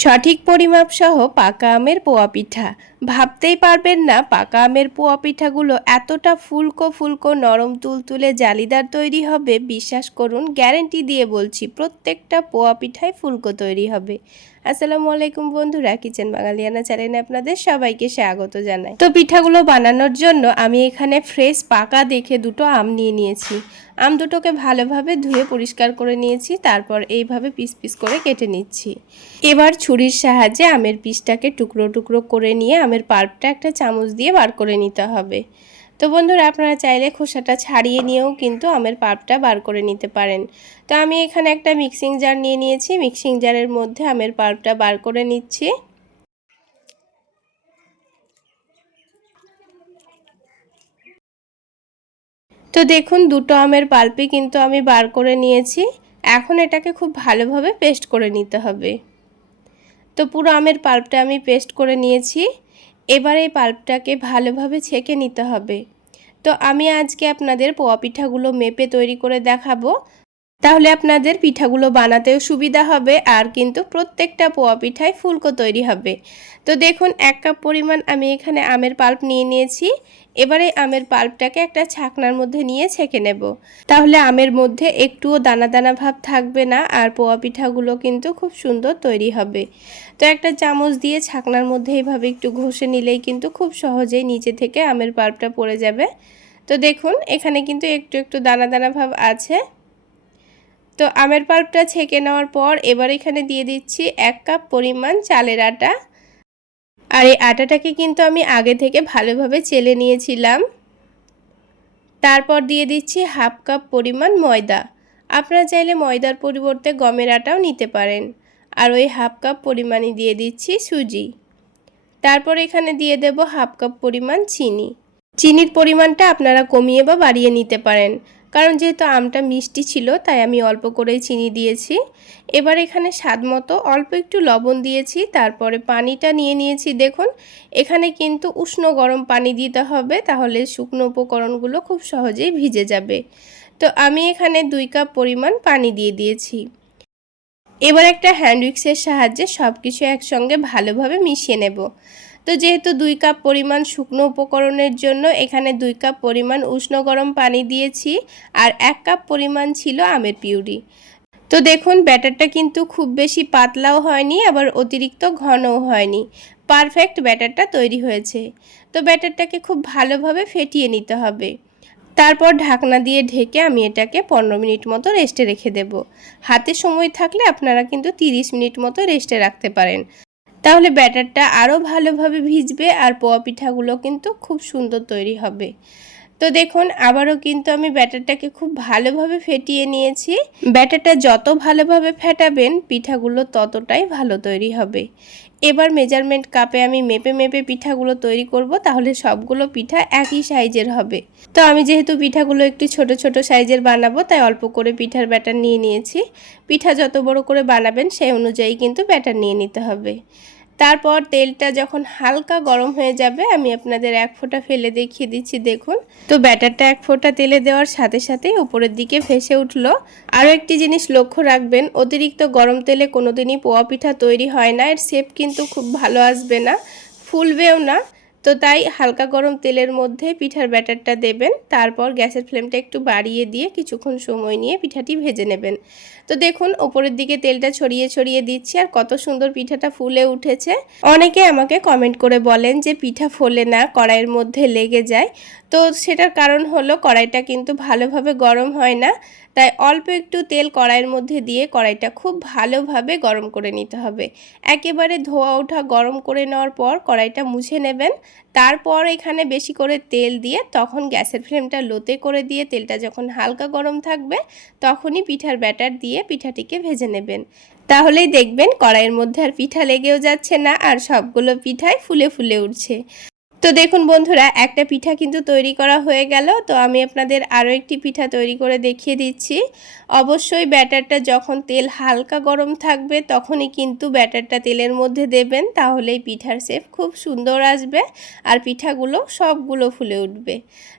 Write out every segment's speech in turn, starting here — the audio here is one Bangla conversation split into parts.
সঠিক পরিমাপ সহ পাকা আমের পোয়া পিঠা ভাবতেই পারবেন না। পাকা আমের পোয়া পিঠাগুলো এতটা ফুলকো ফুলকো নরম তুলতুলে জালিদার তৈরি হবে। বিশ্বাস করুন, গ্যারেন্টি দিয়ে বলছি, প্রত্যেকটা পোয়া পিঠাই ফুলকো তৈরি হবে। আসসালামু আলাইকুম বন্ধুরা, কিচেন বাঙালিয়ানা চ্যানেলে আপনাদের সবাইকে স্বাগত জানাই। তো পিঠাগুলো বানানোর জন্য আমি এখানে ফ্রেশ পাকা দেখে দুটো আম নিয়ে নিয়েছি। আম দুটোকে ভালোভাবে ধুয়ে পরিষ্কার করে নিয়েছি, তারপর এইভাবে পিস পিস করে কেটে নিচ্ছি। এবার ছুরির সাহায্যে আমের পিসটাকে টুকরো টুকরো করে নিয়ে আমের পাল্পটা একটা চামচ দিয়ে বার করে নিতে হবে। তো বন্ধুরা, আপনারা চাইলে খোসাটা ছাড়িয়ে নিয়েও কিন্তু আমের পাল্পটা বার করে নিতে পারেন। তো আমি এখানে একটা মিক্সিং জার নিয়ে নিয়েছি, মিক্সিং জারের মধ্যে আমের পাল্পটা বার করে নিচ্ছি। তো দেখুন, দুটো আমের পাল্পই কিন্তু আমি বার করে নিয়েছি। এখন এটাকে খুব ভালোভাবে পেস্ট করে নিতে হবে। তো পুরো আমের পাল্পটা আমি পেস্ট করে নিয়েছি। এবার এই পাল্পটাকে ভালোভাবে ছেঁকে নিতে হবে। তো আমি আজকে আপনাদের পোয়া পিঠাগুলো মেপে তৈরি করে দেখাবো, তাহলে আপনাদের পিঠাগুলো বানাতেও সুবিধা হবে, আর কিন্তু প্রত্যেকটা পোয়া পিঠায় ফুলকো তৈরি হবে। তো দেখুন, 1 কাপ পরিমাণ আমি এখানে আমের পাল্প নিয়ে নিয়েছি। এবারে আমের পাল্পটাকে একটা ছাকনার মধ্যে নিয়ে ছেঁকে নেব, তাহলে আমের মধ্যে একটুও দানা দানা ভাব থাকবে না, আর পোয়া পিঠাগুলো কিন্তু খুব সুন্দর তৈরি হবে। তো একটা চামচ দিয়ে ছাকনার মধ্যে এইভাবে একটু ঘষে নিলেই কিন্তু খুব সহজেই নিচে থেকে আমের পাল্পটা পড়ে যাবে। তো দেখুন, এখানে কিন্তু একটু একটু দানা দানা ভাব আছে। তো আমের পাল্পটা ছেঁকে নেওয়ার পর এবার এখানে দিয়ে দিচ্ছি 1 কাপ পরিমাণ চালের আটা। আর এই আটাটাকে কিন্তু আমি আগে থেকে ভালোভাবে চেলে নিয়েছিলাম। তারপর দিয়ে দিচ্ছি 1/2 কাপ পরিমাণ ময়দা। আপনারা চাইলে ময়দার পরিবর্তে গমের আটাও নিতে পারেন। আর ওই 1/2 কাপ পরিমাণই দিয়ে দিচ্ছি সুজি। তারপর এখানে দিয়ে দেব 1/2 কাপ পরিমাণ চিনি। চিনির পরিমাণটা আপনারা কমিয়ে বা বাড়িয়ে নিতে পারেন, কারণ যেহেতু আমটা মিষ্টি ছিল তাই আমি অল্প করেই চিনি দিয়েছি। এবার এখানে স্বাদ মতো অল্প একটু লবণ দিয়েছি, তারপরে পানিটা নিয়ে নিয়েছি। দেখুন, এখানে কিন্তু উষ্ণ গরম পানি দিতে হবে, তাহলে শুকনো উপকরণগুলো খুব সহজেই ভিজে যাবে। তো আমি এখানে 2 কাপ পরিমাণ পানি দিয়ে দিয়েছি। এবার একটা হ্যান্ড উইক্সের সাহায্যে সব কিছু একসঙ্গে ভালোভাবে মিশিয়ে নেব। তো যেহেতু 2 কাপ পরিমাণ শুকনো উপকরণের জন্য এখানে 2 কাপ পরিমাণ উষ্ণ গরম পানি দিয়েছি, আর 1 কাপ পরিমাণ ছিল আমের পিউরি। তো দেখুন, ব্যাটারটা কিন্তু খুব বেশি পাতলাও হয়নি, আবার অতিরিক্ত ঘনও হয়নি। পারফেক্ট ব্যাটারটা তৈরি হয়েছে। তো ব্যাটারটাকে খুব ভালোভাবে ফেটিয়ে নিতে হবে। তারপর ঢাকনা দিয়ে ঢেকে আমি এটাকে 15 মিনিট মতো রেস্টে রেখে দেব। হাতে সময় থাকলে আপনারা কিন্তু 30 মিনিট মতো রেস্টে রাখতে পারেন, তাহলে ব্যাটারটা আরও ভালোভাবে ভিজবে আর পোয়া পিঠাগুলো কিন্তু খুব সুন্দর তৈরি হবে। তো দেখুন, আবারও কিন্তু আমি ব্যাটারটাকে খুব ভালোভাবে ফেটিয়ে নিয়েছি। ব্যাটারটা যত ভালোভাবে ফেটাবেন পিঠাগুলো ততটাই ভালো তৈরি হবে। এবার মেজারমেন্ট কাপে আমি মেপে মেপে পিঠাগুলো তৈরি করব, তাহলে সবগুলো পিঠা একই সাইজের হবে। তো আমি যেহেতু পিঠাগুলো একটু ছোট ছোট সাইজের বানাবো, তাই অল্প করে পিঠার ব্যাটার নিয়ে নিয়েছি। পিঠা যত বড় করে বানাবেন সেই অনুযায়ী কিন্তু ব্যাটার নিয়ে নিতে হবে। তারপর তেলটা যখন হালকা গরম হয়ে যাবে আমি আপনাদের 1 ফোঁটা ফেলে দেখিয়ে দিচ্ছি। দেখুন, তো ব্যাটারটা 1 ফোঁটা তেলে দেওয়ার সাথে সাথেই উপরের দিকে ভেসে উঠলো। আরও একটি জিনিস লক্ষ্য রাখবেন, অতিরিক্ত গরম তেলে কোনোদিনই পোয়া পিঠা তৈরি হয় না, এর শেপ কিন্তু খুব ভালো আসবে না, ফুলবেও না। তো তাই হালকা গরম তেলের মধ্যে পিঠার ব্যাটারটা দেবেন, তারপর গ্যাসের ফ্লেমটা একটু বাড়িয়ে দিয়ে কিছুক্ষণ সময় নিয়ে পিঠাটি ভেজে নেবেন। তো দেখুন, ওপরের দিকে তেলটা ছড়িয়ে ছড়িয়ে দিচ্ছি, আর কত সুন্দর পিঠাটা ফুলে উঠেছে। অনেকে আমাকে কমেন্ট করে বলেন যে পিঠা ফোলে না, কড়াইয়ের মধ্যে লেগে যায়। তো সেটার কারণ হলো কড়াইটা কিন্তু ভালোভাবে গরম হয় না, তাই অল্প একটু তেল কড়াইয়ের মধ্যে দিয়ে কড়াইটা খুব ভালোভাবে গরম করে নিতে হবে। একেবারে ধোয়া ওঠা গরম করে নেওয়ার পর কড়াইটা মুছে নেবেন। তারপর এখানে বেশি করে তেল দিয়ে তখন গ্যাসের ফ্লেমটা লোতে করে দিয়ে তেলটা যখন হালকা গরম থাকবে তখনই পিঠার ব্যাটার দিয়ে পিঠাটিকে ভেজে নেবেন। তাহলেই দেখবেন কড়াইয়ের মধ্যে আর পিঠা লেগেও যাচ্ছে না, আর সবগুলো পিঠাই ফুলে ফুলে উঠছে। তো তো দেখুন বন্ধুরা, একটা পিঠা কিন্তু তৈরি করা হয়ে গেল। তো আমি আপনাদের আরও একটি পিঠা তৈরি করে দেখিয়ে দিচ্ছি। অবশ্যই ব্যাটারটা যখন তেল হালকা গরম থাকবে তখনই কিন্তু ব্যাটারটা তেলের মধ্যে দেবেন, তাহলেই পিঠার শেপ খুব সুন্দর আসবে আর পিঠাগুলো সবগুলো ফুলে উঠবে।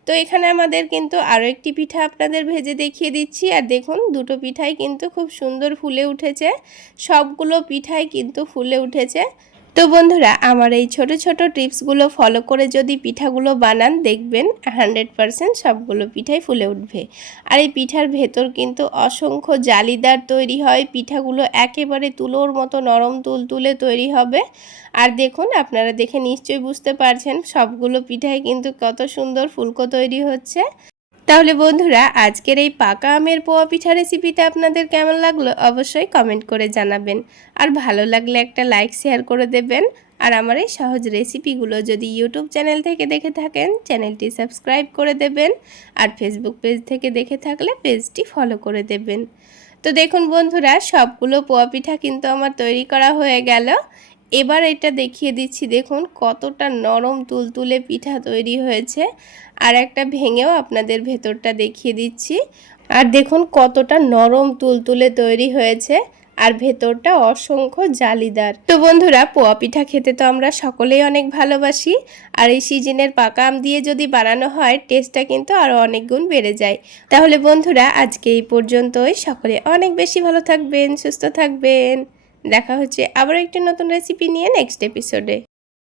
তো এখানে আমাদের কিন্তু আরও একটি পিঠা আপনাদের ভেজে দেখিয়ে দিচ্ছি। আর দেখুন দুটো পিঠাই কিন্তু খুব সুন্দর ফুলে উঠেছে, সবগুলো পিঠাই কিন্তু ফুলে উঠেছে। তো বন্ধুরা, আমার এই ছোট ছোট টিপসগুলো ফলো করে যদি পিঠাগুলো বানান, দেখবেন 100% সবগুলো পিঠাই ফুলে উঠবে। আর এই পিঠার ভেতর কিন্তু অসংখ্য জালিদার তৈরি হয়, পিঠাগুলো একেবারে তুলোর মতো নরম তুলতুলে তৈরি হবে। আর দেখুন, আপনারা দেখে নিশ্চয়ই বুঝতে পারছেন সবগুলো পিঠাই কিন্তু কত সুন্দর ফুলকো তৈরি হচ্ছে। তাহলে বন্ধুরা, আজকের এই পাকা আমের পোয়া পিঠা রেসিপিটা আপনাদের কেমন লাগলো অবশ্যই কমেন্ট করে জানাবেন। আর ভালো লাগলে একটা লাইক শেয়ার করে দেবেন। আর আমার এই সহজ রেসিপিগুলো যদি ইউটিউব চ্যানেল থেকে দেখে থাকেন, চ্যানেলটি সাবস্ক্রাইব করে দেবেন। আর ফেসবুক পেজ থেকে দেখে থাকলে পেজটি ফলো করে দেবেন। তো দেখুন বন্ধুরা, সবগুলো পোয়া পিঠা কিন্তু আমার তৈরি করা হয়ে গেল। এবার এটা দেখিয়ে দিচ্ছি, দেখুন কতটা নরম তুলতুলে পিঠা তৈরি হয়েছে। আর একটা ভেঙেও আপনাদের ভেতরটা দেখিয়ে দিচ্ছি। আর দেখুন কতটা নরম তুলতুলে তৈরি হয়েছে আর ভেতরটা অসংখ্য জালিদার। তো বন্ধুরা, পোয়া পিঠা খেতে তো আমরা সকলেই অনেক ভালোবাসি। আর এই সিজনের পাকা আম দিয়ে যদি বানানো হয়, টেস্টটা কিন্তু আরও অনেক গুণ বেড়ে যায়। তাহলে বন্ধুরা, আজকে এই পর্যন্তই। সকলে অনেক বেশি ভালো থাকবেন, সুস্থ থাকবেন। দেখা হচ্ছে আবার একটি নতুন রেসিপি নিয়ে নেক্সট এপিসোডে।